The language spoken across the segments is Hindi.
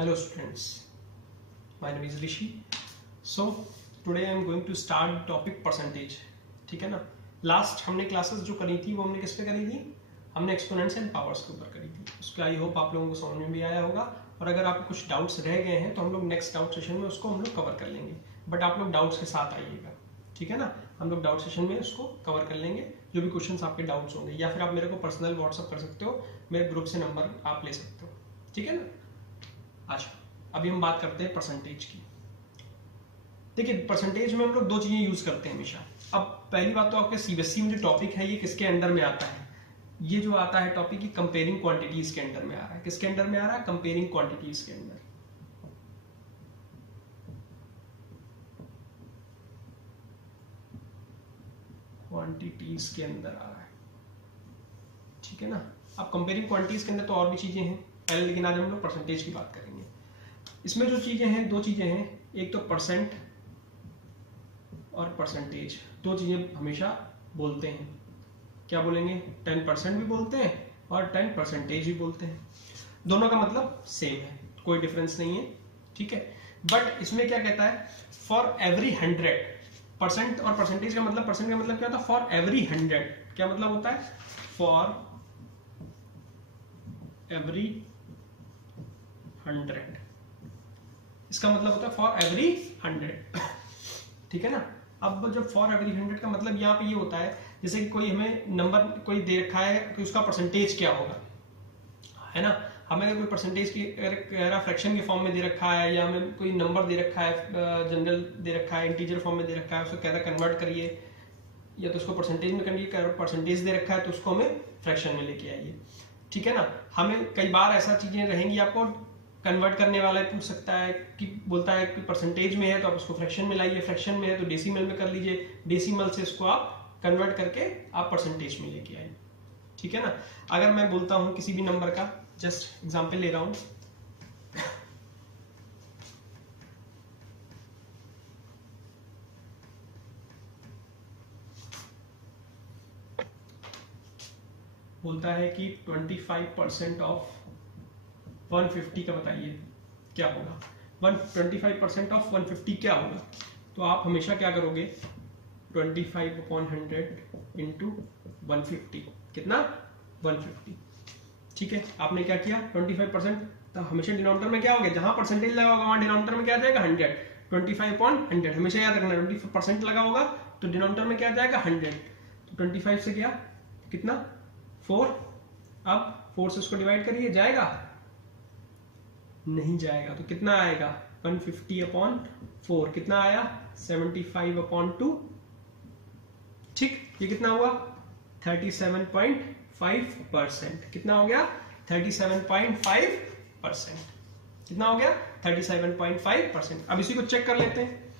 Hello students, my name is Rishi. So today I am going to start topic percentage. ठीक है ना। लास्ट हमने क्लासेस जो करी थी वो हमने किस पे करी थी, हमने एक्सपोनेंट्स एंड पावर्स के ऊपर करी थी। उसका आई होप आप लोगों को समझ में भी आया होगा, और अगर आपको कुछ डाउट्स रह गए हैं तो हम लोग नेक्स्ट डाउट सेशन में उसको हम लोग कवर कर लेंगे। बट आप लोग डाउट्स के साथ आइएगा, ठीक है ना। हम लोग डाउट सेशन में उसको कवर कर लेंगे, जो भी क्वेश्चंस आपके डाउट्स होंगे, या फिर आप मेरे को पर्सनल व्हाट्सअप कर सकते हो, मेरे ग्रुप से नंबर आप ले सकते हो, ठीक है ना। अच्छा, अभी हम बात करते हैं परसेंटेज की। देखिए, परसेंटेज में हम लोग दो चीजें यूज करते हैं हमेशा। अब पहली बात तो आपके सीबीएसई में जो टॉपिक है ये किसके अंडर में आता है, ये जो आता है टॉपिक, ये कंपेयरिंग क्वांटिटीज के अंडर में आ रहा है। किसके अंडर में आ रहा है? कंपेयरिंग क्वांटिटीज के अंदर। क्वांटिटीज के अंदर आ रहा है, ठीक है ना। अब कंपेयरिंग क्वांटिटीज के अंदर तो और भी चीजें हैं पहले, लेकिन आज हम लोग परसेंटेज की बात करेंगे। इसमें जो चीजें हैं, दो चीजें हैं, एक तो परसेंट और परसेंटेज। दो चीजें हमेशा बोलते हैं। क्या बोलेंगे? 10% भी बोलते हैं और 10% भी बोलते हैं। दोनों का मतलब सेम है, कोई डिफरेंस नहीं है, ठीक है। बट इसमें क्या कहता है? For every 100%। और परसेंटेज का मतलब, परसेंट का मतलब क्या होता है? For every 100। क्या मतलब होता है? For every 100। इसका मतलब होता है फॉर एवरी 100, ठीक है ना। अब जब फॉर एवरी 100 का मतलब यहाँ पे ये होता है, जैसे कि कोई हमें नंबर कोई दे रखा है कि उसका परसेंटेज क्या होगा, है ना। हमें कोई परसेंटेज की फ्रैक्शन के फॉर्म में दे रखा है, या हमें कोई नंबर दे रखा है, जनरल दे रखा है, इंटीजर फॉर्म में दे रखा है, उसको कहता है कन्वर्ट करिए, या तो उसको परसेंटेज में करिए। परसेंटेज दे रखा है तो उसको हमें फ्रैक्शन में लेके आइए, ठीक है ना। हमें कई बार ऐसा चीजें रहेंगी, आपको कन्वर्ट करने वाला पूछ सकता है कि बोलता है कि परसेंटेज में है तो आप उसको फ्रैक्शन में लाइए, फ्रैक्शन में है तो डेसिमल में कर लीजिए, डेसिमल से इसको आप कन्वर्ट करके आप परसेंटेज में लेके आए, ठीक है ना। अगर मैं बोलता हूं किसी भी नंबर का, जस्ट एग्जांपल ले रहा हूं, बोलता है कि 25% ऑफ 150 का बताइए क्या होगा। 25% ऑफ 150 क्या होगा? तो आप हमेशा क्या करोगे? 25/100 इंटू 150, कितना? 150, ठीक है। आपने क्या किया? 25%, तो हमेशा डिनोमिनेटर में क्या हो गया? जहां परसेंटेज लगा होगा वहां डिनोमिनेटर में क्या आ जाएगा? 100। 25/100 हमेशा याद रखना, 20% लगा होगा तो डिनोमिनेटर में क्या आ जाएगा? 100। तो 25 से क्या, कितना? 4। अब 4 से उसको डिवाइड करिए, जाएगा? नहीं जाएगा। तो कितना आएगा? 150/4 कितना आया? 75/2, ठीक। ये कितना हुआ? 37.5%। कितना हो गया? 37.5%। कितना हो गया? 37.5%। अब इसी को चेक कर लेते हैं।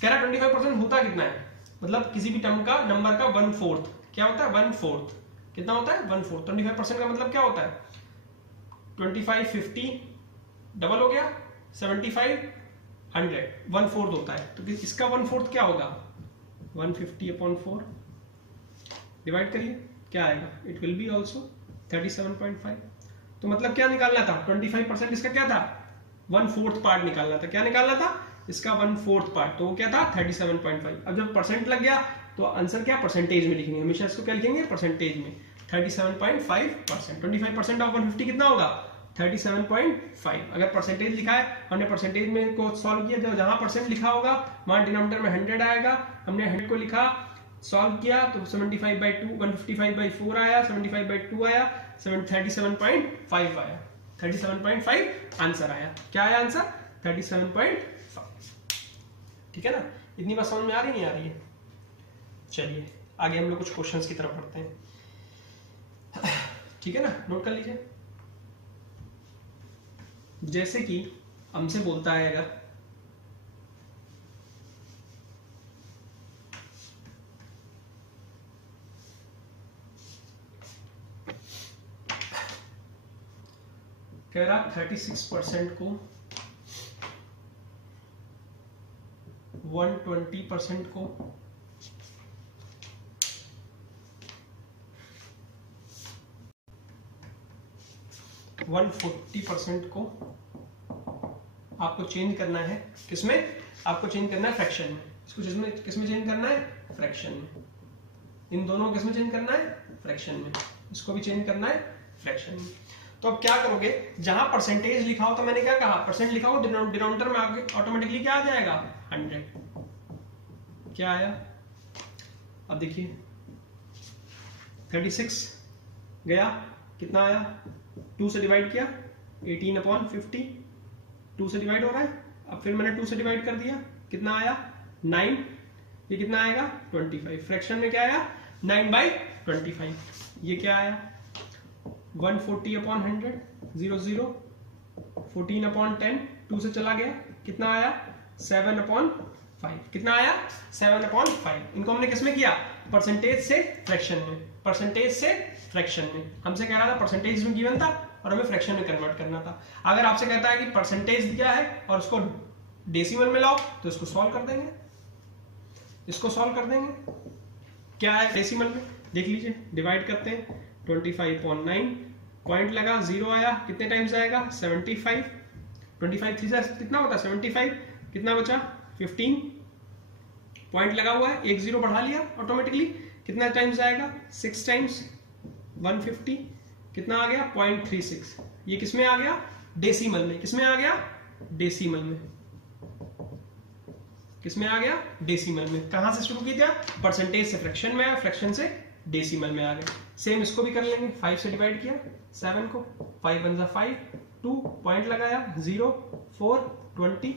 कह रहा 25% होता कितना है? मतलब किसी भी टर्म का, नंबर का 1/4 क्या होता है? 1/4 कितना होता है? 1/4। 25% का मतलब क्या होता है? 25 50 डबल हो गया, 75 100 1/4 होता है। तो इसका 1/4 क्या होगा? 150/4 डिवाइड करिए, क्या आएगा? It will be also 37.5। तो मतलब क्या निकालना था? 25% इसका क्या था? 1/4 पार्ट निकालना था। क्या निकालना था? इसका 1/4 पार्ट। तो वो क्या था? 37.5। अब जब परसेंट लग गया तो आंसर क्या? परसेंटेज में लिखेंगे। हमेशा इसको क्या लिखेंगे? परसेंटेज में। 37.5%। 25% ऑफ 150 कितना होगा? 37.5। अगर परसेंटेज लिखा है, हमने परसेंटेज में को सॉल्व किया, जो जहां परसेंट लिखा होगा वहां डिनोमिनेटर में 100 आएगा। हमने 100 को लिखा, सॉल्व किया तो 75/2 155/4 आया, 75/2 आया, 37.5 आया, 37.5 आंसर आया। क्या आया आंसर? 37.5, ठीक है ना। इतनी बात समझ में आ रही नहीं आ रही है? चलिए आगे हम लोग कुछ क्वेश्चंस की तरफ बढ़ते हैं, ठीक है ना। नोट कर लीजिए। जैसे कि हमसे बोलता है, अगर कह रहा 36% को 120% को 140% को आपको चेंज करना है किसमें, आपको चेंज करना है फ्रैक्शन में। इसको किसमें चेंज करना है, फ्रैक्शन में। इन दोनों को किसमें चेंज करना है, फ्रैक्शन में। इसको भी चेंज करना है फ्रैक्शन में। तो अब क्या करोगे, जहां परसेंटेज लिखा हो, तो मैंने क्या कहा, परसेंट लिखा हो डिनोमिनेटर में आगे ऑटोमेटिकली क्या आ जाएगा, 100। क्या आया, अब देखिए 36 गया, कितना आया, 2 से डिवाइड किया, 18/50 2 से डिवाइड हो रहा है। अब फिर मैंने 2 से डिवाइड कर दिया, कितना आया 9। ये कितना आएगा 25। फ्रैक्शन में क्या आया 9/25। ये क्या आया 140/100 0 0 14/10 2 से चला गया, कितना आया 7/5। कितना आया 7/5। इनको हमने किसमें किया, परसेंटेज से फ्रैक्शन में, परसेंटेज से फ्रैक्शन में। हमसे कह रहा था परसेंटेज में गिवन था और हमें फ्रैक्शन में कन्वर्ट करना था। अगर आपसे कहता है कि परसेंटेज दिया है और उसको डेसिमल में लाओ, तो इसको सॉल्व कर देंगे, इसको सॉल्व कर देंगे। क्या है डेसिमल में, देख लीजिए, डिवाइड करते हैं 25/9, पॉइंट लगा, 0 आया, कितने टाइम्स आएगा 75। 25 3 से कितना होता है 75, कितना बचा 15, पॉइंट लगा हुआ है, 1 0 बढ़ा लिया ऑटोमेटिकली, कितना टाइम्स आएगा 6 टाइम्स 150, कितना आ गया 0.36। ये किसमें आ गया, डेसिमल में। किसमें आ गया, डेसिमल में। किसमें आ गया, डेसिमल में। कहां से शुरू किया, परसेंटेज से फ्रैक्शन में आया, फ्रैक्शन से डेसिमल में आ गया। सेम इसको भी कर लेंगे, 5 से डिवाइड किया 7 को, 5 1 5, 2 पॉइंट लगाया, 0 4 20,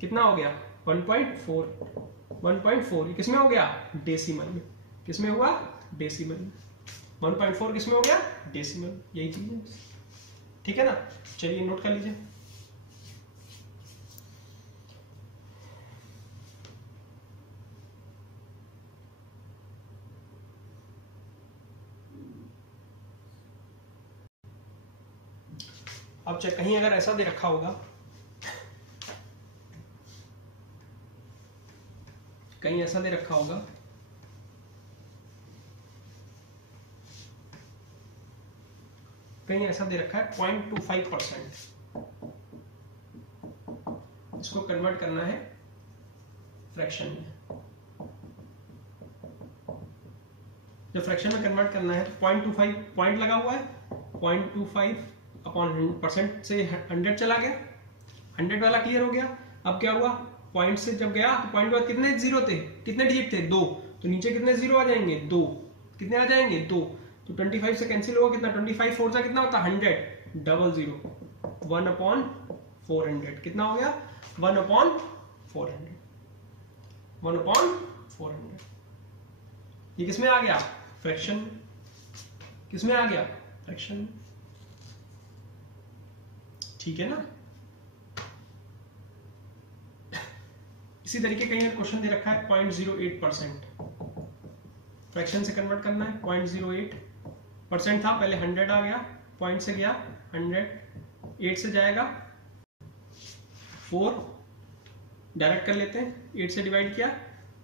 कितना हो गया 1.4। 1.4 ये किसमें हो गया, डेसिमल में। किसमें हुआ, डेसिमल में। 1.4 किसमें हो गया, डेसिमल। यही चीज है, ठीक है ना। चलिए नोट कर लीजिए। अब चाहे कहीं अगर ऐसा दे रखा होगा, कहीं ऐसा दे रखा होगा, कहीं ऐसा दे रखा है 0.25%, इसको कन्वर्ट करना है फ्रैक्शन में। जब फ्रैक्शन में कन्वर्ट करना है तो 0.25 पॉइंट लगा हुआ है, 0.25/100 से 100 चला गया, 100 वाला क्लियर हो गया। अब क्या हुआ, पॉइंट से जब गया तो पॉइंट के बाद कितने जीरो थे, कितने डिजिट थे 2, तो नीचे कितने जीरो आ जाएंगे 2, कितने आ जाएंगे 2, तो 25 से कैंसिल होगा, कितना 25 4 से कितना होता है 100, 00 1/400, कितना हो गया 1/400, 1/400। ये किसमें आ गया, फ्रैक्शन। किसमें आ गया, फ्रैक्शन। ठीक है ना। इसी तरीके कहीं क्वेश्चन दे रखा है 0.08%, फ्रैक्शन से कन्वर्ट करना है। 0.08% था पहले, 100 आ गया, पॉइंट से गया 100, 8 से जाएगा 4, डायरेक्ट कर लेते हैं, 8 से डिवाइड किया,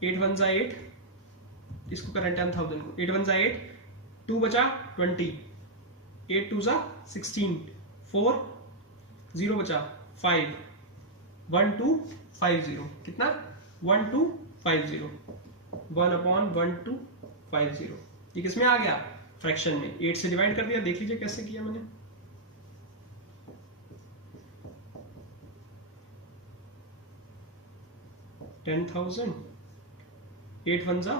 8 1 जा 8, इसको करें 10,000 को, 8 1 जा 8, 2 बचा 20, 8 2 जा 16, 4 0 बचा 5, 1250, कितना 1250, 1/1250। ये किसमें आ गया, फ्रैक्शन में। 8 से डिवाइड कर दिया, देख लीजिए कैसे किया मैंने। $10,000, 8 1 जा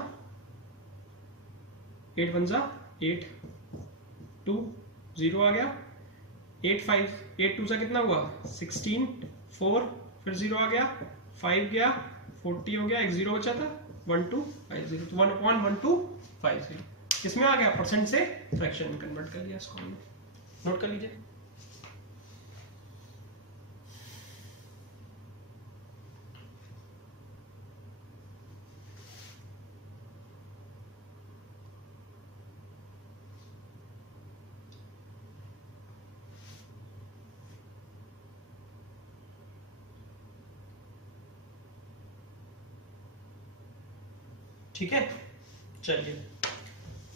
8, 2 0 आ गया, 8 5, 8 2 सा कितना हुआ 16, 4 फिर 0 आ गया, 5 गया, 40 हो गया, एक 0 बचा था, 1250, 1/1250। किसमें आ गया, परसेंट से फ्रैक्शन में कन्वर्ट कर दिया। इसको नोट कर लीजिए। ठीक है, चलिए।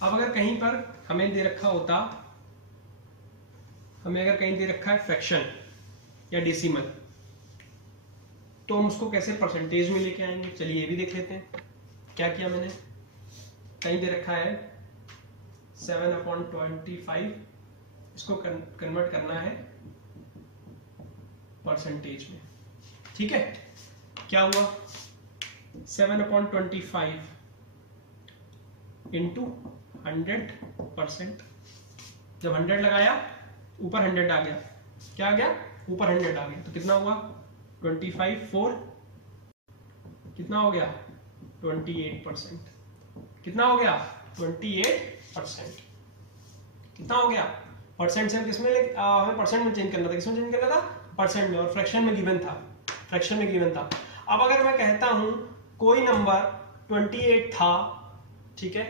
अब अगर कहीं पर हमें दे रखा होता, हमें अगर कहीं दे रखा है फ्रैक्शन या डेसिमल, तो हम उसको कैसे परसेंटेज में लेके आएंगे, चलिए ये भी देख लेते हैं। क्या किया मैंने, कहीं दे रखा है 7/25, इसको कन्वर्ट करना है परसेंटेज में। ठीक है, क्या हुआ 7/25 इंटू 100%। जब 100 लगाया ऊपर 100 आ गया, क्या आ गया, ऊपर 100 आ गया, तो कितना हुआ 25 4 कितना हो गया 28%। कितना हो गया 28%। कितना हो गया, परसेंट से हम किसमें हमें परसेंट में चेंज करना था, किसमें चेंज करना था, परसेंट में, और फ्रैक्शन में गिवन था, फ्रैक्शन में गिवन था। अब अगर मैं कहता हूं कोई नंबर 28 था, ठीक है,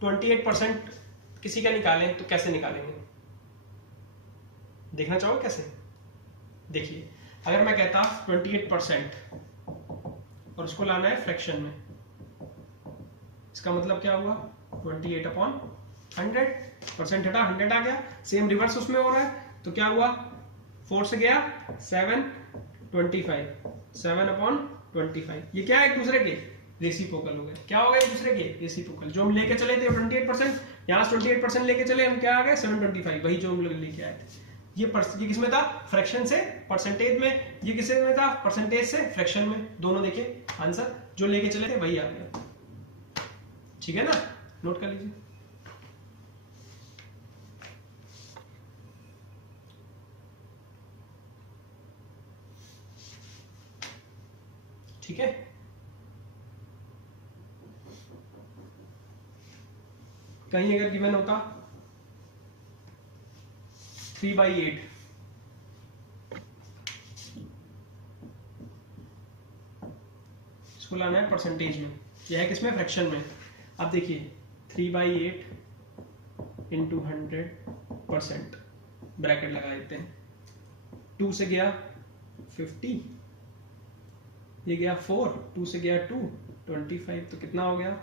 28% किसी का निकालें, तो कैसे निकालेंगे, देखना चाहोगे कैसे? देखिए, अगर मैं कहता 28% और उसको लाना है फ्रैक्शन में, इसका मतलब क्या हुआ 28/100, परसेंट हटा 100 आ गया, सेम रिवर्स उसमें हो रहा है, तो क्या हुआ 4 से गया 7 25 7/25, ये क्या है एक दूसरे के रेसिप्रोकल हो गए। क्या हो गए एक दूसरे के रेसिप्रोकल, जो हम लेके चले थे 28%, यहाँ 28% लेके चले हम, क्या आ गए 725, वही जो हम लोग लेके आए थे। ये किसमें था, फ्रैक्शन से परसेंटेज में, ये किसमें था, परसेंटेज से फ्रैक्शन में, दोनों देखे आंसर जो लेके चले थे वही आ गया। ठीक है ना, नोट कर लीजिए। ठीक है, कहीं अगर गिवन होता 3/8, इसको लाना है परसेंटेज में, यह है किसमें, फ्रैक्शन में। अब देखिए 3/8 इंटू 100%, ब्रैकेट लगा देते हैं, 2 से गया 50, ये गया 4, 2 से गया 2 25, तो कितना हो गया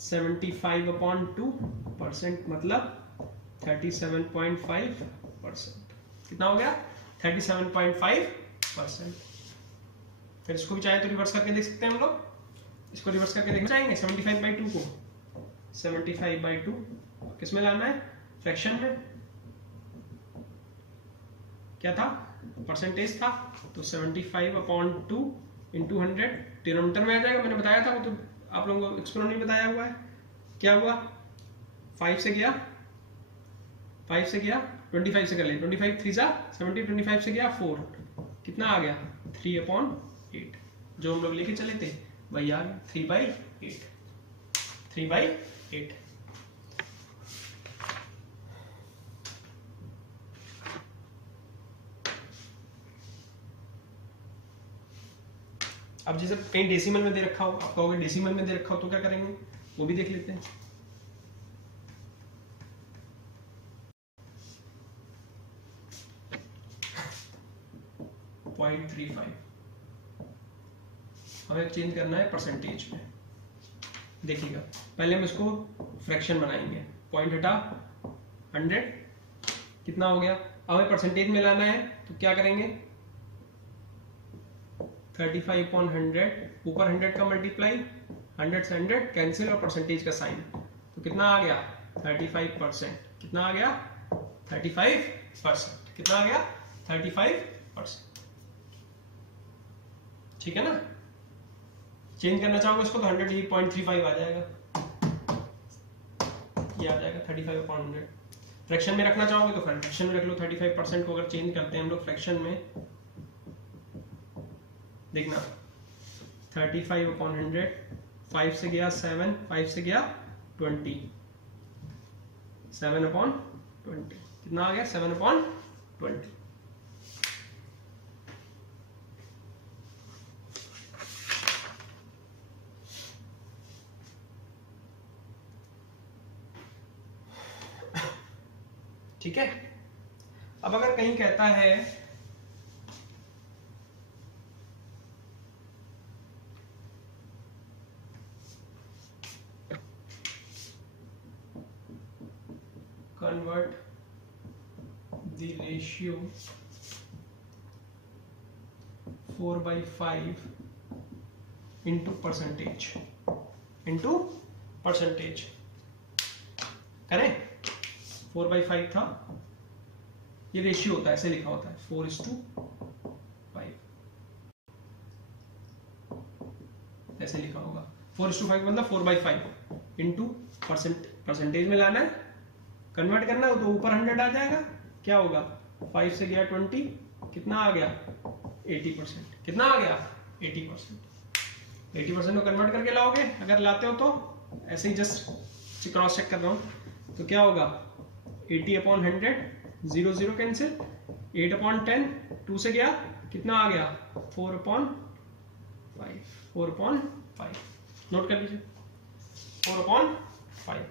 75/2%, मतलब 37.5%। कितना हो गया 37.5%। फिर इसको भी चाहे तो रिवर्स करके देख सकते हैं हम लोग, इसको रिवर्स करके देखना चाहेंगे 75/2 को, 75/2 किसमें लाना है, फ्रैक्शन में, क्या था, परसेंटेज था, तो 75/2 इंटू 100 डिनोमिनेटर में आ जाएगा, मैंने बताया था वो, तो आप लोगों को एक्सपोनेंट में बताया हुआ है। क्या हुआ 5 से गया 25 से कर ले, 25 3 जा 70, 25 से गया 4, कितना आ गया 3/8, जो हम लोग लेके चले थे वही आ गया 3/8। अब जैसे कहीं डेसिमल में दे रखा हो, आप कहोगे डेसिमल में दे रखा हो तो क्या करेंगे, वो भी देख लेते हैं। .35 हमें चेंज करना है परसेंटेज में। देखिएगा पहले हम इसको फ्रैक्शन बनाएंगे, पॉइंट हटा 100, कितना हो गया, अब हमें परसेंटेज में लाना है, तो क्या करेंगे 35/100, ऊपर 100 का मल्टीप्लाई, 100 से 100 कैंसिल और परसेंटेज का साइन, तो कितना आ गया 35%। कितना आ गया 35%, कितना आ गया 35%। ठीक है ना, चेंज करना चाहोगे इसको तो 100.35 आ जाएगा, ये आ जाएगा 35/100। फ्रैक्शन में रखना चाहोगे तो फ्रैक्शन में रख लो, 35% को अगर चेंज करते हैं हम लोग फ्रैक्शन में, देखना 35/100, 5 से गया 7, 5 से गया 20, 7/20, कितना आ गया 7/20। ठीक है, अब अगर कहीं कहता है convert the ratio 4/5 into percentage करें। 4/5 था, ये रेशियो होता है, ऐसे लिखा होता है 4:5, ऐसे लिखा होगा 4:5 मतलब 4/5 इंटू परसेंटेज में लाना है, कन्वर्ट करना है तो ऊपर 100 आ जाएगा, क्या होगा 5 से गया 20, कितना आ गया 80%, कितना आ गया 80%। 80% को कन्वर्ट करके लाओगे, अगर लाते हो तो ऐसे ही जस्ट क्रॉस चेक कर रहा हूं, तो क्या होगा 80/100, 0 0 कैंसिल, 8/10, 2 से गया कितना आ गया 4/5, नोट कर लीजिए 4/5।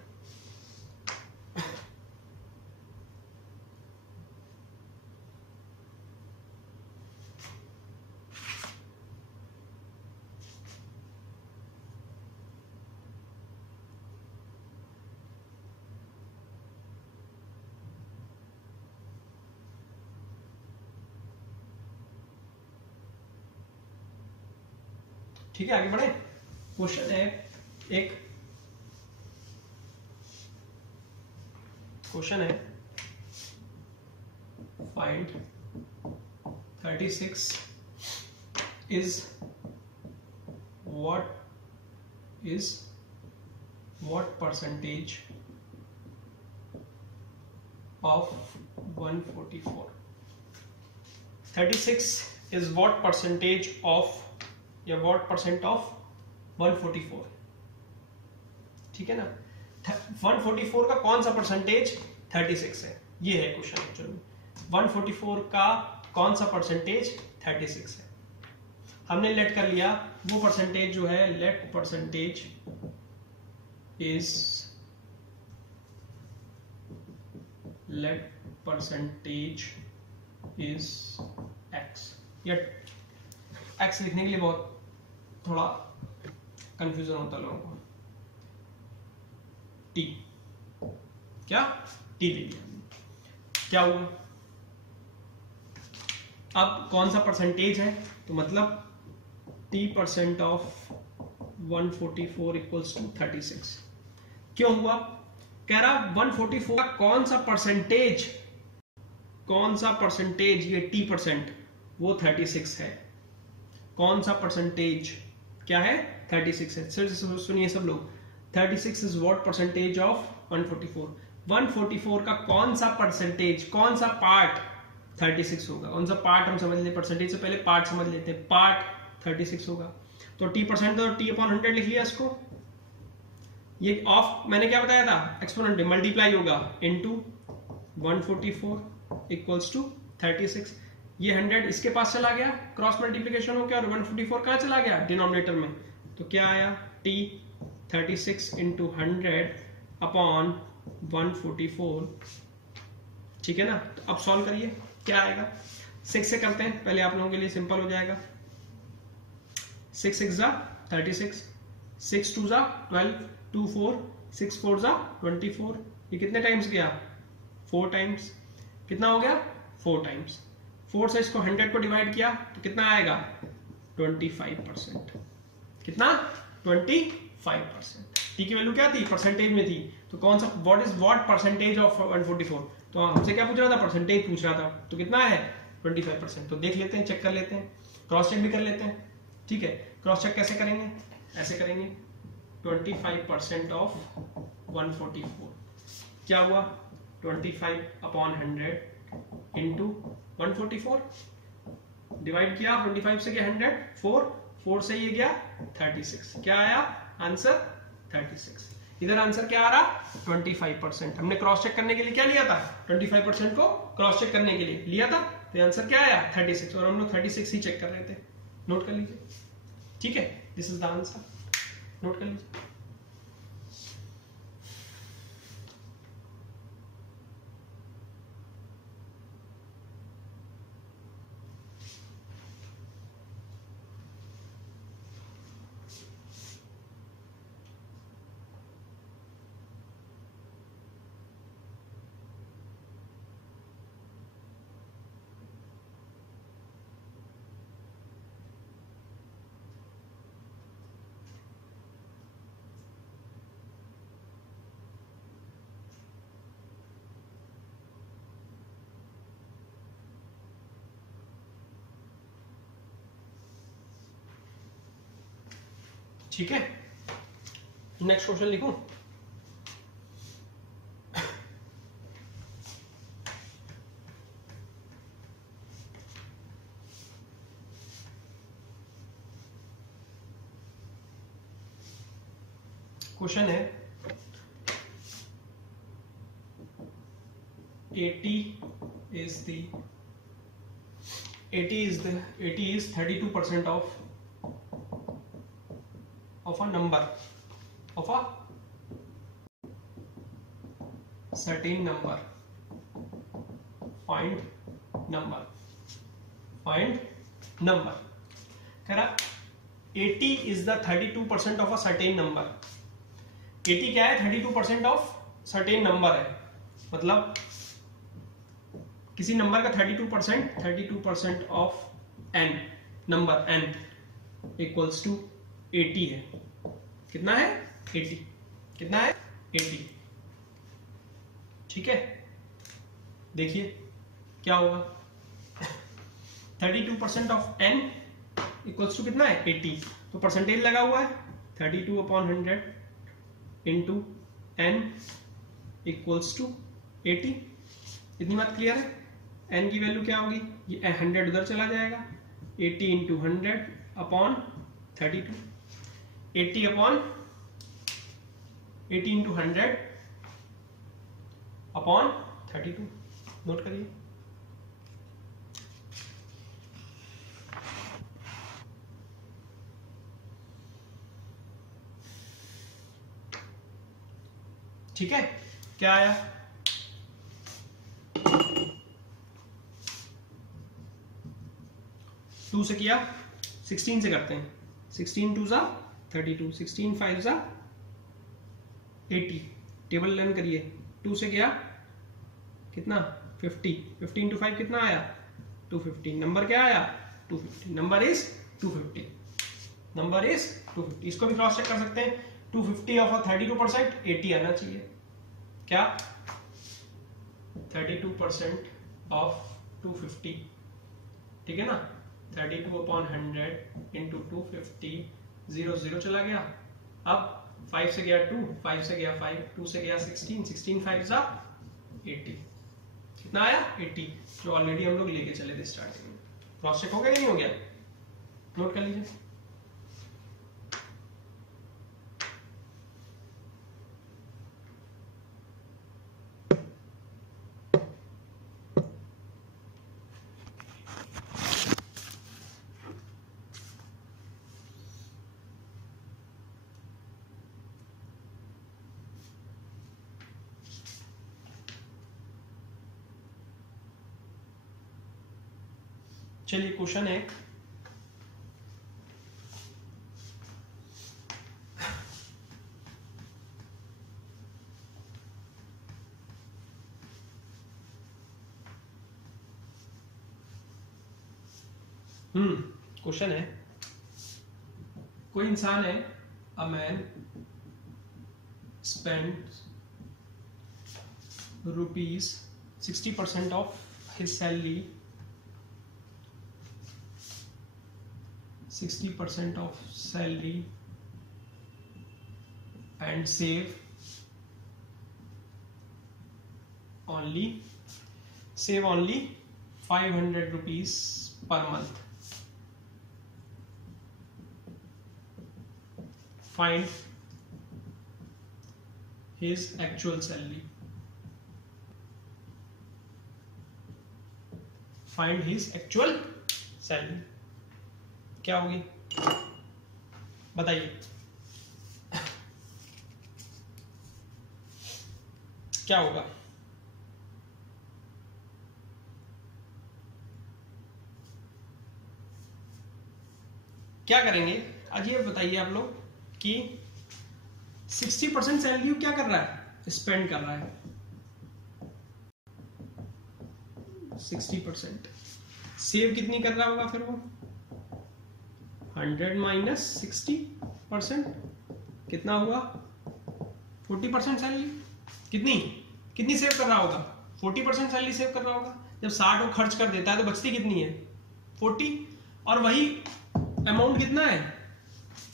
ठीक है, आगे बढ़े। क्वेश्चन है एक, क्वेश्चन है find 36 is what percentage of 144। 36 is what percentage of या what percent of 144, ठीक है ना। 144 का कौन सा परसेंटेज 36 है, ये है क्वेश्चन एक्चुअली। 144 का कौन सा परसेंटेज 36 है, हमने लेट कर लिया वो परसेंटेज जो है, लेट परसेंटेज इज x, या x लिखने के लिए बहुत थोड़ा कंफ्यूजन होता है लोगों को, t, क्या t ले लिया, क्या हुआ, अब कौन सा परसेंटेज है, तो मतलब t% ऑफ 144 इक्वल्स टू 36। क्यों हुआ, कह रहा 144 का कौन सा परसेंटेज, ये t% वो 36 है, कौन सा परसेंटेज क्या है 36 है। सिर्फ सुनिए सब लोग, 36 इज व्हाट परसेंटेज ऑफ 144। 144 का कौन सा परसेंटेज, कौन सा पार्ट 36 होगा, कौन सा पार्ट हम समझ लेते, परसेंटेज से पहले पार्ट समझ लेते हैं, पार्ट 36 होगा। तो t% तो t/100 लिख लिया इसको, ये ऑफ मैंने क्या बताया था, एक्सपोनेंट मल्टीप्लाई होगा इनटू 144 इक्वल्स टू 36। ये 100 इसके पास चला गया, क्रॉस मल्टीप्लिकेशन हो गया, और 144 कहां चला गया डिनोमिनेटर में, तो क्या आया t 36 इंटू 100/144, ठीक है ना। तो अब सॉल्व करिए, क्या आएगा, 6 से करते हैं पहले, आप लोगों के लिए सिंपल हो जाएगा। 6 6 जा 36, 6 2 जा 12, 2 4, 6 4 जा 24, ये कितने टाइम्स गया 4 टाइम्स, कितना हो गया 4 टाइम्स। 4 से इसको 100 को डिवाइड किया तो कितना आएगा 25%, कितना 25%। टी की वैल्यू क्या थी, परसेंटेज में थी, तो कौन सा व्हाट परसेंटेज ऑफ 144, तो हमसे क्या पूछ रहा था, परसेंटेज पूछ रहा था, तो कितना है 25%। तो देख लेते हैं, चेक कर लेते हैं, क्रॉस चेक भी कर लेते हैं, ठीक है। क्रॉस चेक कैसे करेंगे, ऐसे करेंगे 25% ऑफ 144, क्या हुआ 25/100 इंटू 144, डिवाइड किया 25 से गया 100, 4 से ये गया 36, क्या आया आंसर 36। इधर आंसर क्या आ रहा 25%। हमने क्रॉस चेक करने के लिए क्या लिया था, 25% को क्रॉस चेक करने के लिए लिया था, तो आंसर क्या आया 36, और हम लोग 36 ही चेक कर रहे थे। नोट कर लीजिए, ठीक है, this is the answer, note कर लीजिए। ठीक है, नेक्स्ट क्वेश्चन लिखूं। क्वेश्चन है 80 is 32% of a number, of a certain number. Find number. कह रहा 80 is the 32% of a certain number. 80 क्या है? 32% ऑफ सर्टेन नंबर है, मतलब किसी नंबर का 32% of n, number n equals to 80 है। कितना है? 80। कितना है? 80। ठीक है, देखिए क्या होगा। 32% ऑफ n इक्वल्स टू कितना है? 80। तो परसेंटेज लगा हुआ है 32/100 इंटू n इक्वल्स टू 80। इतनी बात क्लियर है? n की वैल्यू क्या होगी? ये 100 उधर चला जाएगा, 80 into 100 upon 32। 80 into 100 upon 32। Note करिए। ठीक है, क्या आया? टू से किया, 16 से करते हैं। 16 2 सा 32, 16 5 सा 80। टेबल रन करिए। 2 से किया कितना? 50। 50 इंटू 5 कितना आया? 250। नंबर क्या आया? 250। Number is 250। Number is 250। इसको भी क्रॉस चेक कर सकते हैं। 250 ऑफ 32%, 80 आना चाहिए। क्या? 32% ऑफ 250, ठीक है ना? 32/100 इंटू 250, 0 0 चला गया। अब 5 से गया 2, 5 से गया 5, 2 से गया 16, 16 5 सा 80। कितना आया? 80, जो ऑलरेडी हम लोग लेके चले थे स्टार्टिंग में। क्रॉस चेक हो गया कि नहीं हो गया? नोट कर लीजिए। चलिए क्वेश्चन है क्वेश्चन है, कोई इंसान है, a man spend ₹60% of his salary, 60% of salary and save only 500 rupees per month. Find his actual salary. Find his actual salary. क्या होगी? बताइए क्या होगा? क्या करेंगे आज ये बताइए आप लोग कि 60% सैलरी क्या कर रहा है? स्पेंड कर रहा है। 60% सेव कितनी कर रहा होगा फिर वो? 100 माइनस 60% कितना हुआ? 40% सैलरी। कितनी सेव कर रहा होगा? 40% सैलरी सेव कर रहा होगा। जब 60 वो खर्च कर देता है तो बचती कितनी है? 40। और वही अमाउंट कितना है?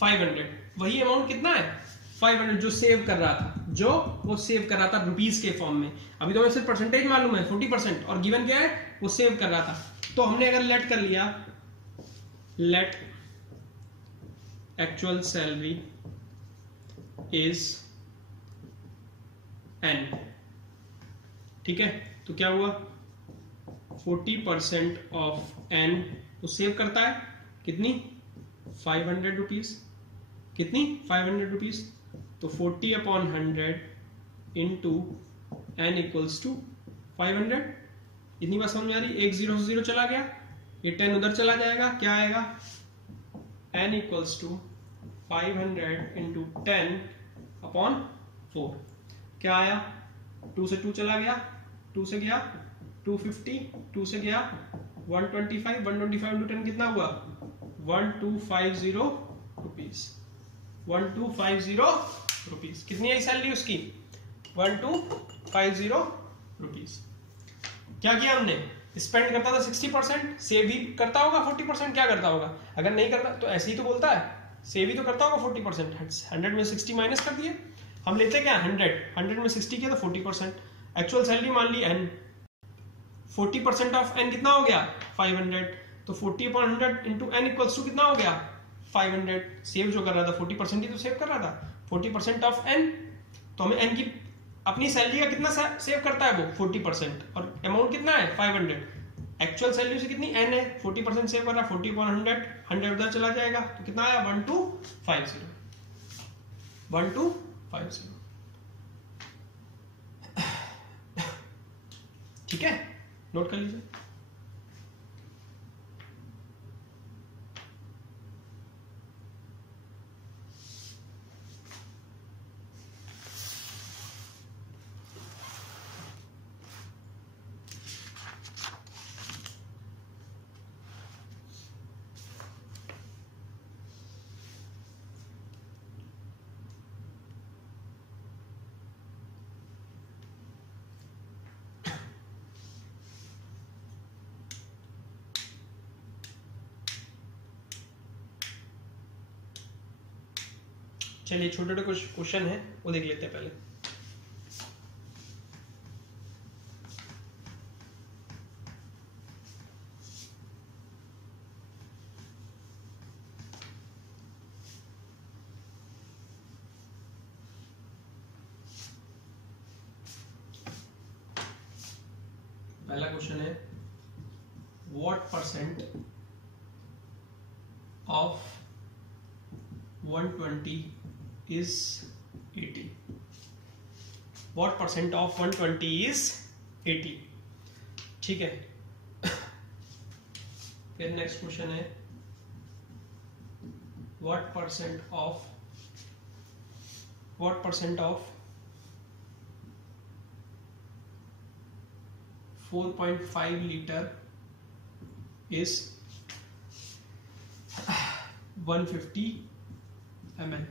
500। वही अमाउंट कितना है 500 जो सेव कर रहा था, जो वो सेव कर रहा था रुपीस के फॉर्म में। अभी तो हमें सिर्फ परसेंटेज मालूम है 40% और गिवन क्या है वो सेव कर रहा था। तो हमने अगर लेट कर लिया let actual salary is n, ठीक है, तो क्या हुआ 40% ऑफ n तो सेव करता है कितनी 500 रुपीज, कितनी 500 रुपीज, तो 40/100 इंटू n इक्वल्स टू 500। इतनी बात समझ में आ रही, एक 0 से 0 चला गया, ये 10 उधर चला जाएगा, क्या आएगा n इक्वल्स टू 500 इंटू 10/4, क्या आया 2 से 2 चला गया, 2 से गया 250, 2 से गया 125, 125 इंटू 10 कितना हुआ 1250 रुपीज, 1250 रुपीज। कितनी आई सैलरी उसकी 1250 रुपीज। क्या किया हमने, स्पेंड करता था 60%, सेव भी करता होगा 40%, क्या करता होगा, अगर नहीं करता तो ऐसे ही तो बोलता है, सेव ही तो करता होगा 40%, 100 में 60 माइनस कर दिए, हम लेते क्या 100 में 60 किया तो 40%, एक्चुअल सैलरी मान ली n, 40% ऑफ n कितना हो गया 500, तो 40/100 इंटू n इक्वल्स टू कितना हो गया 500, सेव जो कर रहा था 40% ही तो सेव कर रहा था, 40% ऑफ n, तो हमें n की अपनी सैलरी का कितना सेव करता है वो 40%, और अमाउंट कितना है 500, एक्चुअल सैलरी से कितनी n है 40% सेव कर रहा है, 40/100, 100 उधर चला जाएगा तो कितना आया 1250, 1250, ठीक है, नोट कर लीजिए। चलिए छोटे छोटे कुछ क्वेश्चन है वो देख लेते हैं पहले। पहला क्वेश्चन है what percent of 120 is 80, what percent of 120 is 80, ठीक है। फिर नेक्स्ट क्वेश्चन है what percent of 4.5 liter is 150 ml,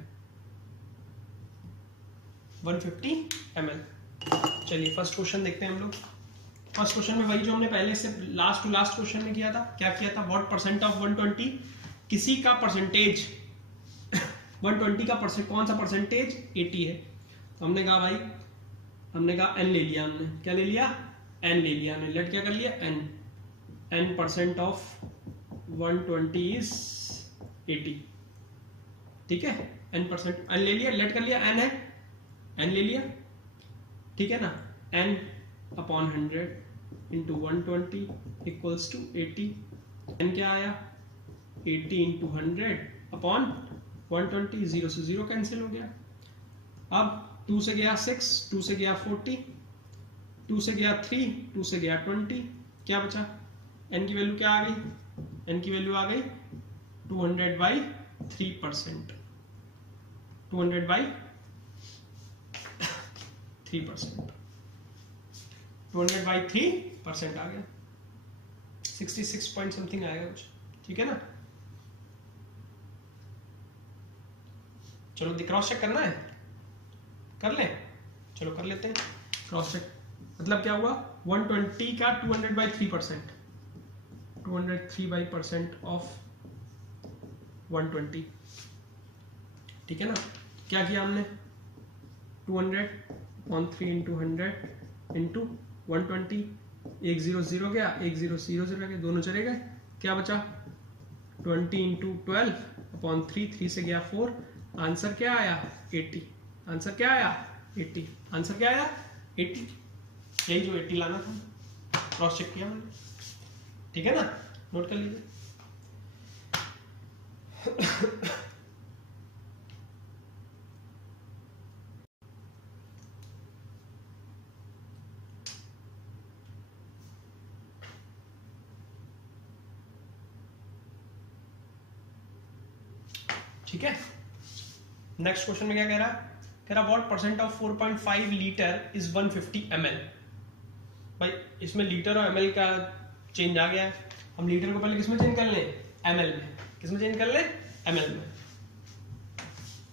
150 ml। चलिए फर्स्ट क्वेश्चन देखते हैं हम लोग। फर्स्ट क्वेश्चन में वही जो हमने पहले से लास्ट टू लास्ट क्वेश्चन में किया था, क्या किया था, व्हाट परसेंट ऑफ 120, किसी का परसेंटेज 120 का परसेंट कौन सा परसेंटेज 80 है, तो हमने कहा भाई, हमने कहा n ले लिया, हमने क्या ले लिया n ले लिया, हमने लेट क्या कर लिया n परसेंट ऑफ 120 इज 80, ठीक है, n% n ले लिया, लेट कर लिया, n है n ले लिया, ठीक है ना, n/100 into 120 equals to 80, n क्या आया 80 इंटू 100/120, 0 से 0 कैंसिल हो गया। अब 2 से गया 6, 2 से गया 40, 2 से गया 3, 2 से गया 20, क्या बचा, n की वैल्यू क्या आ गई, n की वैल्यू आ गई 200/3%, 200/3%, 200/3% आ गया, 66 पॉइंट समथिंग आएगा कुछ, ठीक है ना। चलो क्रॉस चेक करना है, कर ले, चलो कर लेते हैं क्रॉस चेक। मतलब क्या हुआ 120 का 200/3%, 203% ऑफ 120, ठीक है ना। क्या किया हमने, 200/3 इंटू 100 इंटू 120, 1 0 0 गया, 1 0 0 0 गया, दोनों चले गए, क्या बचा 20 इंटू 12/3, 3 से गया 4, आंसर क्या आया 80, आंसर क्या आया 80, आंसर क्या आया 80, यही जो 80 लाना था, क्रॉस चेक किया मैंने, ठीक है ना, नोट कर लीजिए। ठीक है, नेक्स्ट क्वेश्चन में क्या कह रहा है, कह रहा what percent of 4.5 litre is 150 ml। भाई इसमें लीटर और ml का चेंज आ गया है, हम लीटर को पहले किसमें चेंज कर लें, ml में, किसमें चेंज कर लें, ml में।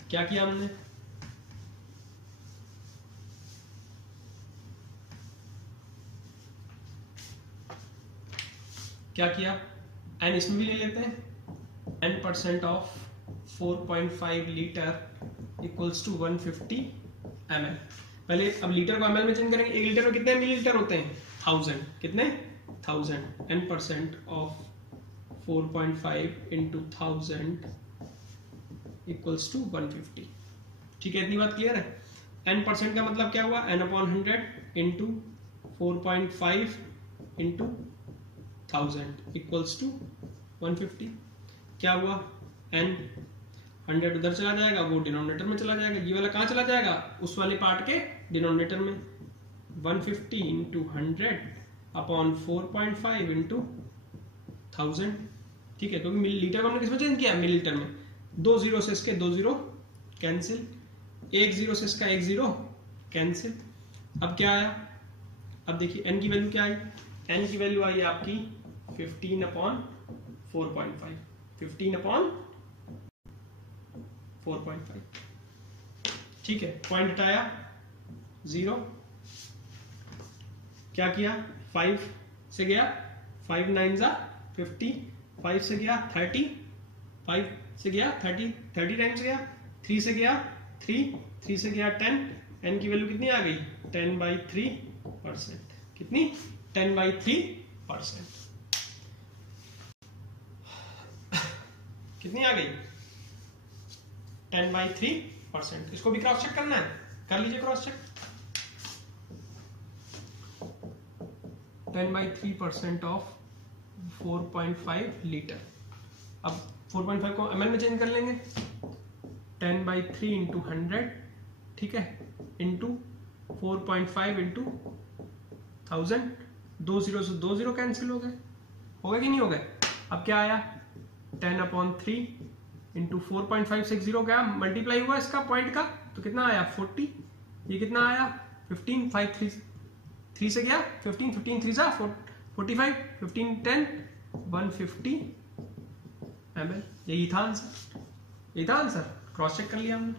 क्या किया हमने, क्या किया, n इसमें भी ले लेते हैं, n% of 4.5 litre equals to 150 ml। पहले अब लीटर को ml में चेंज करेंगे, एक लीटर में कितने मिलीलीटर होते हैं 1000, कितने 1000, n% of 4.5 into 1000 equals to 150। ठीक है, इतनी बात क्लियर है। n% का मतलब क्या हुआ, n/100 into 4.5 into 1000 equals to 150। क्या हुआ, n 100 उधर चला जाएगा, वो डिनोमिनेटर में चला जाएगा, ये वाला कहाँ चला जाएगा, उस वाले पार्ट के डिनोमिनेटर में। 150 इंटू 100/4.5 इंटू 1000। ठीक है, क्योंकि मिलीलीटर को हमने किसमें चेंज किया, मिलीलीटर में। 2 0 से इसके 2 0 कैंसिल, 1 0 से इसका 1 0 कैंसिल। अब क्या आया, अब देखिए n की वैल्यू क्या आई, n की वैल्यू आई आपकी 15/4.5, 15/4.5। ठीक है, पॉइंट हटाया 0, क्या किया 5 से गया, 5 9 जा 50, 5 से गया 30, 5 से गया 30, 30 टाइम्स गया, 3 से गया 3, 3 से गया 10, n की वैल्यू कितनी आ गई 10/3%, कितनी 10/3%, कितनी आ गई 10/3%। इसको भी क्रॉस चेक करना है, कर लीजिए क्रॉस चेक। 10/3% of 4.5 litre. अब 4.5 को ml में चेंज कर लेंगे, 10/3 इंटू 100, ठीक है, इंटू 4.5 इंटू 1000, 2 0 से 2 0 कैंसिल हो गए कि नहीं हो गए। अब क्या आया 10/3 इंटू 4.5 से 0 गया, मल्टीप्लाई हुआ इसका पॉइंट का, तो कितना आया 40, ये कितना आया 15, 5 3 से गया 15, 15 3 जा 45, 15 10 150 ml। यही था आंसर, यही था आंसर। क्रॉस चेक कर लिया हमने,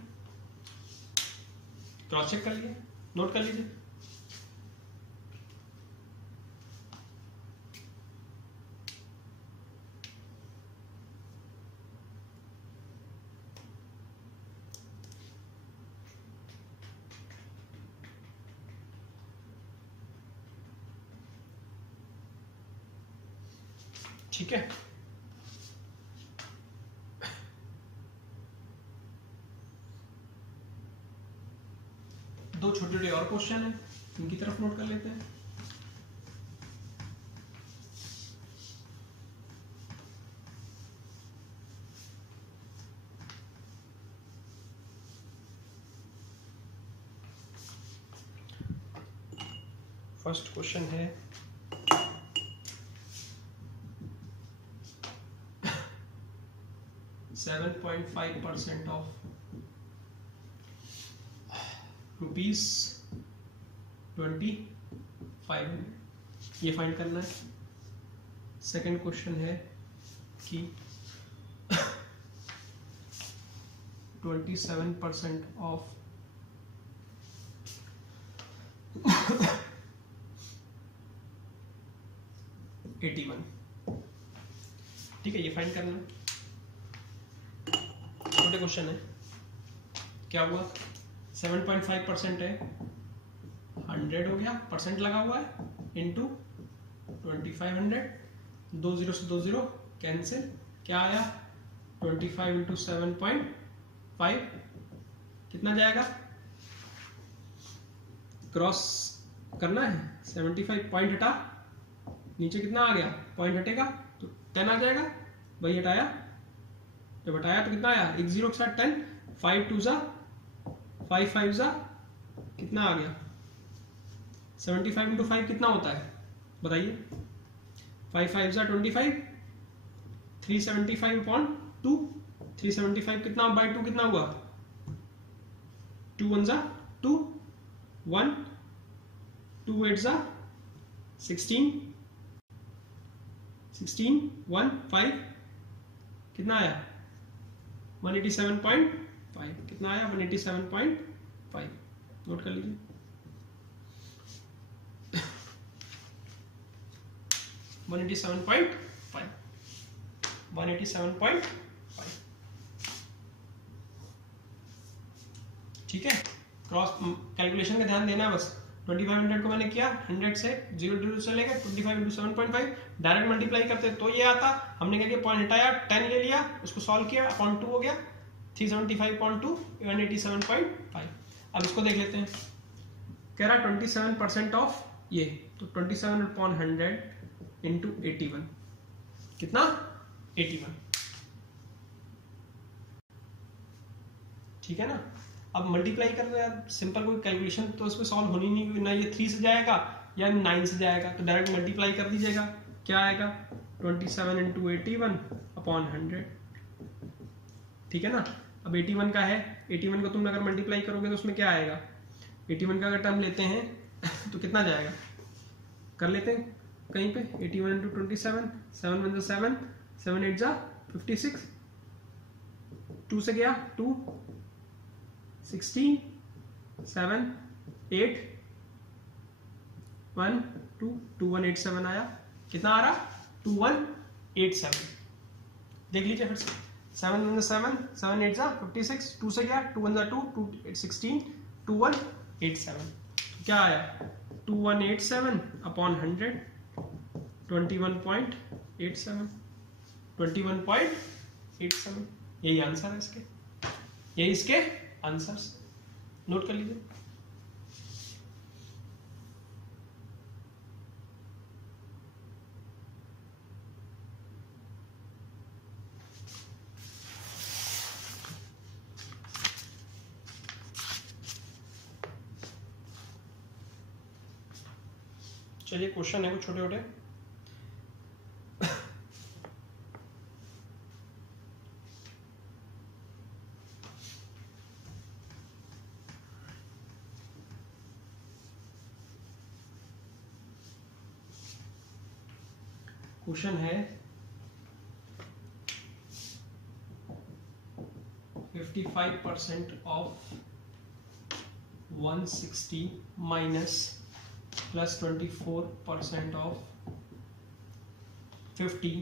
क्रॉस चेक कर लिया, नोट कर लीजिए। ठीक है, दो छोटे छोटे और क्वेश्चन है, इनकी तरफ नोट कर लेते हैं। फर्स्ट क्वेश्चन है 7.5% ऑफ ₹2500, ये फाइंड करना है। सेकंड क्वेश्चन है कि 27% ऑफ ₹81। ठीक है, ये फाइंड करना है, छोटे क्वेश्चन है। क्या हुआ 7.5% है, 100 हो गया, परसेंट लगा हुआ है, इंटू 2500, 2 0 से 2 0 कैंसिल, क्या आया 25 इंटू 7.5 कितना जाएगा, क्रॉस करना है 75 पॉइंट हटा, नीचे कितना आ गया, पॉइंट हटेगा तो 10 आ जाएगा, वही हटाया, जब हटाया तो कितना आया, एक 0 के साथ 10, 5 2 जा 5 5 जा कितना आ गया 75 इंटू 5 कितना होता है बताइए, 5 5 जा 25, 375 अपॉन 2, 375 कितना बाई 2 कितना हुआ, 2 1 जा 2, 1 2 8 जा 16, 16 1 5 कितना आया 187.5, कितना आया 187.5, नोट कर लीजिए। वन 187.5 ठीक है। क्रॉस कैलकुलेशन का ध्यान देना है बस। 2500 को मैंने किया 100 से 0 से लेकर 25 इंटू 7.5 डायरेक्ट मल्टीप्लाई करते तो ये आता, हमने क्या किया पॉइंट हटाया 10 ले लिया, उसको सॉल्व किया अपॉन 2 हो गया 375.2 187.5। अब इसको देख लेते हैं, कह रहा 27% ऑफ ये, तो 27 अपॉन 100 इंटू 81 कितना 81, ठीक है ना। अब मल्टीप्लाई कर रहे हैं, सिंपल कोई कैलकुलेशन तो इसमें सॉल्व होनी नहीं, ना ये 3 से जाएगा या 9 से जाएगा, तो डायरेक्ट मल्टीप्लाई कर दीजिएगा, क्या आएगा 27 इंटू 81 अपॉन 100, ठीक है ना। अब 81 का है, 81 को तुम अगर मल्टीप्लाई करोगे तो उसमें क्या आएगा, 81 का अगर टर्म लेते हैं तो कितना जाएगा, कर लेते हैं कहीं पे 81 इंटू 27, 7 1 7, 7 8 जा 56, 2 से गया 2, 16, 7 8 1 2 2187 आया, कितना आ रहा 2187, देख लीजिए फिर से 7 1 7, 7 8 जा 56, 2 से गया 2 1 जा 2, 2 16 2187, क्या आया 2187 अपॉन 100 21.87, 21.87, यही आंसर है इसके, यही इसके आंसर्स, नोट कर लीजिए। चलिए क्वेश्चन है कुछ छोटे छोटे। क्वेश्चन है 55% of 160 minus plus 24% of 50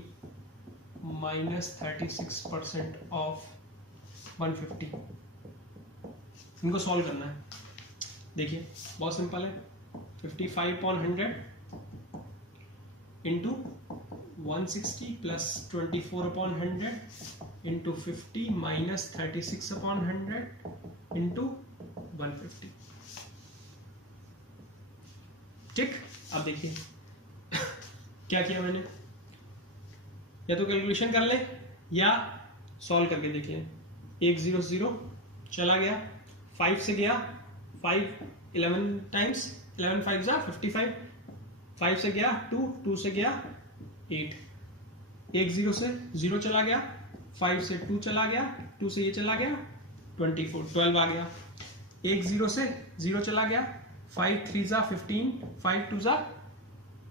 minus 36% of 150, इनको सॉल्व करना है। देखिए बहुत सिंपल है, 55 upon 100 into 160 plus 24 upon 100 into 50 minus 36 upon 100 into 150, ठीक। अब देखिए क्या किया मैंने, या तो कैलकुलेशन कर ले या सॉल्व करके देखिए। 1 0 0 चला गया, 5 से गया 5 11 टाइम्स, 11 5 जा 55, 5 से गया 2, 2 से गया 8, 1 0 से 0 चला गया, 5 से 2 चला गया, 2 से ये चला गया 24, 12 आ गया, 1 0 से 0 चला गया, 5 3 जा 15, 5 2 जा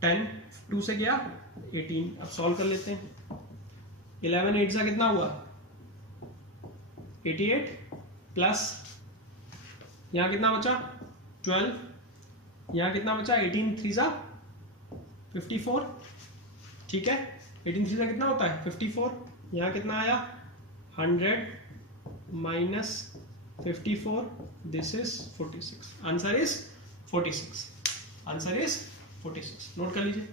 10, 2 से गया 18। अब सॉल्व कर लेते हैं, 11 8 जा कितना हुआ 88 प्लस यहाँ कितना बचा 12, यहाँ कितना बचा 18 3 जा 54, ठीक है। 18 3 जा कितना होता है 54, यहाँ कितना आया 100 minus 54, this is 46. Answer is 46. Answer is 46. Note कर लीजिए.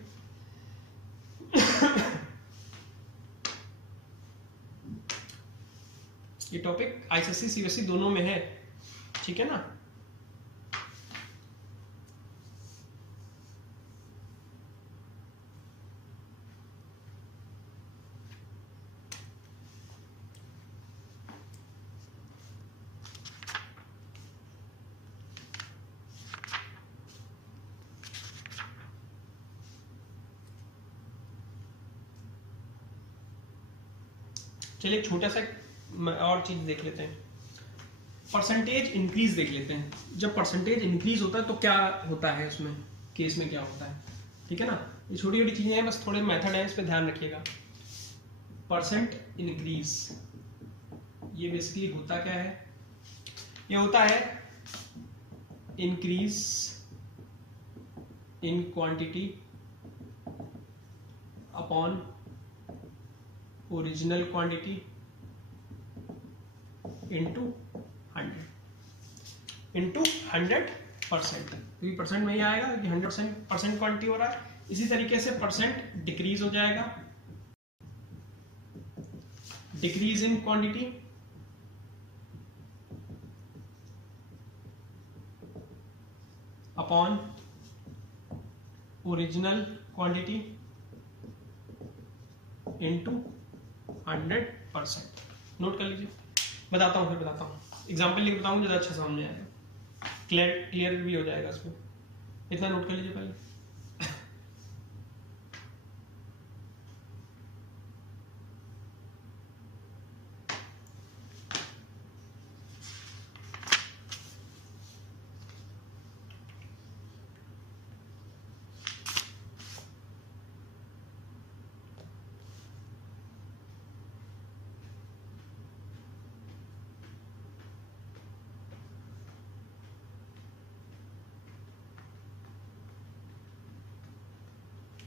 ये टॉपिक आईसीएसई सीबीएसई दोनों में है, ठीक है ना. चलिए छोटा सा और चीज देख लेते हैं. परसेंटेज इंक्रीज देख लेते हैं. जब परसेंटेज इंक्रीज होता है तो क्या होता है उसमें, केस में क्या होता है, ठीक है ना. ये छोटी छोटी चीजें हैं, बस थोड़े मेथड है, इस पे ध्यान रखिएगा. परसेंट इंक्रीज, ये बेसिकली होता क्या है, ये होता है increase in quantity upon original quantity into 100%. क्योंकि परसेंट में ही आएगा कि 100% क्वांटिटी हो रहा है. इसी तरीके से परसेंट डिक्रीज हो जाएगा, decrease in quantity upon original quantity into 100%. Note कर लीजिए. बताता हूँ, फिर बताता हूँ, एग्जाम्पल लेके बताऊंगा, ज़्यादा अच्छा समझ में आएगा, क्लियर भी हो जाएगा इसमें. इतना नोट कर लीजिए पहले.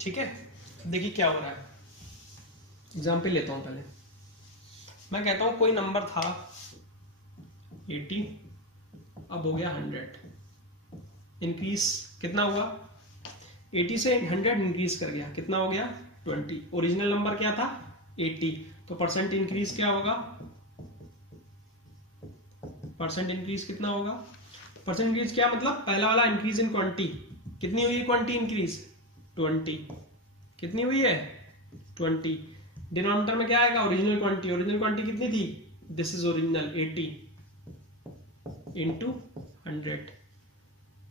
ठीक है, देखिए क्या हो रहा है. एग्जाम्पल लेता हूं पहले. मैं कहता हूं कोई नंबर था 80, अब हो गया 100. इंक्रीज कितना हुआ, 80 से 100 इंक्रीज कर गया, कितना हो गया 20. ओरिजिनल नंबर क्या था 80, तो परसेंट इंक्रीज क्या होगा, परसेंट इंक्रीज कितना होगा. परसेंट इंक्रीज क्या मतलब, पहला वाला इंक्रीज इन क्वांटिटी, कितनी हुई क्वांटिटी इंक्रीज 20. कितनी हुई है 20. डिनोमिनेटर में क्या आएगा, ओरिजिनल क्वांटिटी. ओरिजिनल क्वांटिटी कितनी थी, दिस इज ओरिजिनल 80 इंटू 100.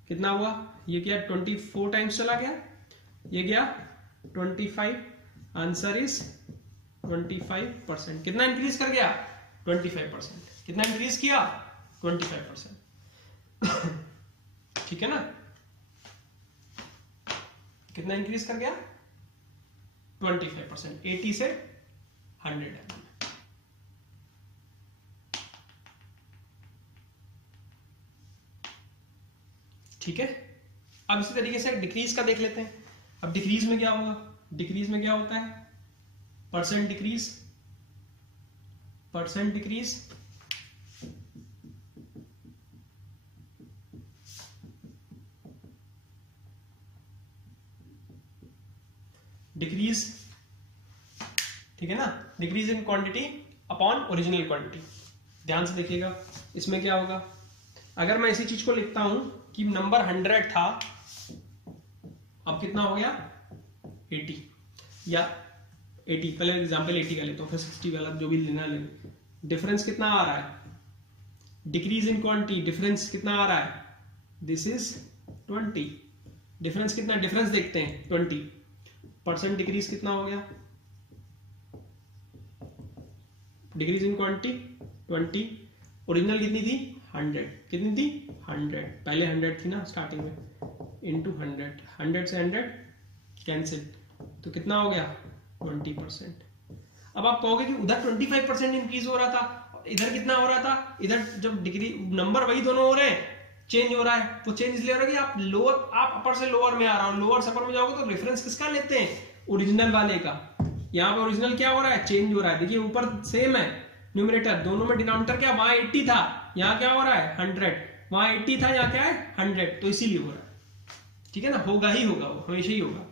कितना हुआ, ये क्या 24 टाइम्स चला गया, ये गया 25. Answer is 25%. कितना इंक्रीज कर गया 25%. कितना इंक्रीज किया 25%. ठीक है ना, कितना इंक्रीज कर गया 25%. 80 से 100. ठीक है. अब इसी तरीके से डिक्रीज का देख लेते हैं. अब डिक्रीज में क्या होगा, डिक्रीज में क्या होता है, percent decrease, percent decrease decrease, ठीक है ना, decrease in quantity upon original quantity. ध्यान से देखिएगा इसमें क्या होगा. अगर मैं इसी चीज को लिखता हूं कि नंबर 100 था, अब कितना हो गया 80, या 80, पहले एग्जांपल 80 का लेता हूं, फिर 60 वाला जो भी लेना ले. डिफरेंस कितना आ रहा है, डिक्रीज इन क्वांटिटी, डिफरेंस कितना आ रहा है, दिस इज 20. डिफरेंस कितना, डिफरेंस देखते हैं 20. परसेंट डिक्रीज कितना हो गया, डिक्रीज इन क्वांटिटी 20. ओरिजिनल कितनी थी 100, कितनी थी 100, पहले 100 थी ना स्टार्टिंग में, इंटू 100. 100 से 100 कैंसिल, तो कितना हो गया 20%. अब आप कहोगे कि उधर 25% इंक्रीज हो रहा था, इधर कितना हो रहा था, इधर जब डिग्री नंबर वही दोनों हो रहे हैं, चेंज हो रहा है. वो चेंज इसलिए हो रहा है कि आप लोअर, आप अपर से लोअर में आ रहा हो, लोअर से अपर में जाओगे तो रेफरेंस किसका लेते हैं, ओरिजिनल वाले का. यहाँ पे ओरिजिनल क्या हो रहा है, चेंज हो रहा है. देखिए ऊपर सेम है, न्यूमरेटर, दोनों में डिनोमिनेटर क्या, वहां 80 था, यहाँ क्या हो रहा है 100, वहां 80 था, यहाँ क्या है 100, तो इसीलिए हो रहा है। ठीक है ना, होगा ही होगा, वो हमेशा ही होगा।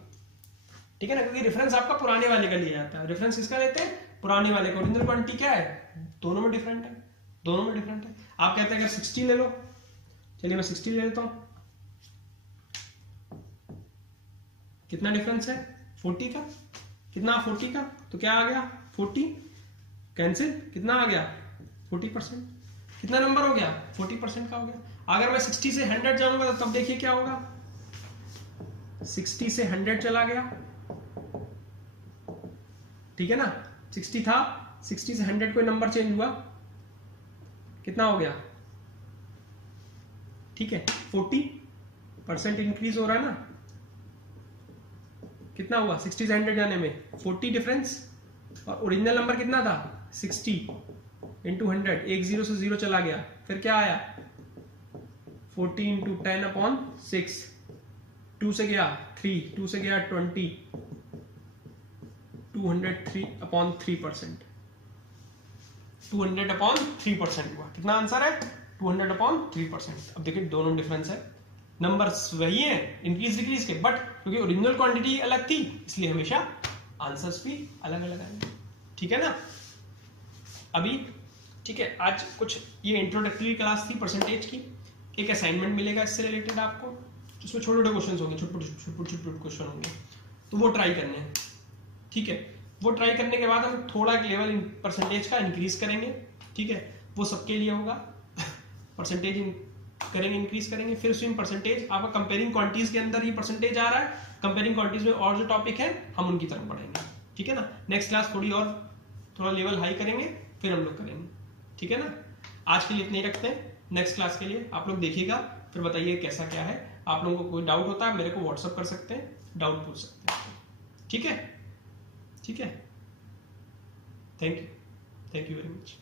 ठीक है ना, क्योंकि रेफरेंस आपका पुराने वाले का लिया जाता है। रेफरेंस किसका लेते हैं, पुराने वाले का। ओरिजिनल क्वांटिटी क्या है, दोनों में डिफरेंट है, दोनों में डिफरेंट है। आप कहते हैं अगर 60 ले लो, चलिए मैं 60 ले लेता हूं, कितना डिफरेंस है 40 का, कितना 40 का, तो क्या आ गया 40 कैंसिल, कितना आ गया 40%, कितना नंबर हो गया 40% का हो गया। अगर मैं 60 से 100 जाऊंगा तो तब देखिए क्या होगा, 60 से 100 चला गया, ठीक है ना, 60 था, 60 से 100 कोई नंबर चेंज हुआ, कितना हो गया, ठीक है 40% इंक्रीज हो रहा है ना, कितना हुआ 60 से 100 जाने में 40 डिफरेंस, और ओरिजिनल नंबर कितना था 60 इंटू 100, एक जीरो से जीरो चला गया, फिर क्या आया 40 इंटू 10/6, 2 से गया 3, 2 से गया 20, 203/3%, 200/3% हुआ। कितना आंसर है 200/3%। अब देखिए दोनों डिफरेंस है, नंबर्स वही है इंक्रीज डिक्रीज के, बट क्योंकि ओरिजिनल क्वांटिटी अलग थी इसलिए हमेशा आंसर्स भी अलग अलग आएंगे। ठीक है ना, अभी ठीक है, आज कुछ ये इंट्रोडक्टरी क्लास थी परसेंटेज की। एक असाइनमेंट मिलेगा इससे रिलेटेड आपको, जिसमें छोटे छोटे क्वेश्चन होंगे, छोटे क्वेश्चन होंगे, तो वो ट्राई करने हैं। ठीक है, वो ट्राई करने के बाद हम थोड़ा एक लेवल परसेंटेज का इंक्रीज करेंगे। ठीक है, वो सबके लिए होगा, परसेंटेज करेंगे, इंक्रीज करेंगे। फिर उसमें परसेंटेज आपका कंपेयरिंग क्वांटिटीज के अंदर ही परसेंटेज आ रहा है, कंपेयरिंग क्वांटिटीज में और जो टॉपिक है हम उनकी तरफ बढ़ेंगे। ठीक है ना, नेक्स्ट क्लास थोड़ा लेवल हाई करेंगे, फिर हम लोग करेंगे। ठीक है ना, आज के लिए इतने ही रखते हैं, नेक्स्ट क्लास के लिए आप लोग देखिएगा, फिर बताइए कैसा क्या है। आप लोगों को कोई डाउट होता है मेरे को व्हाट्सअप कर सकते हैं, डाउट पूछ सकते हैं। ठीक है, ठीक है, थैंक यू वेरी मच।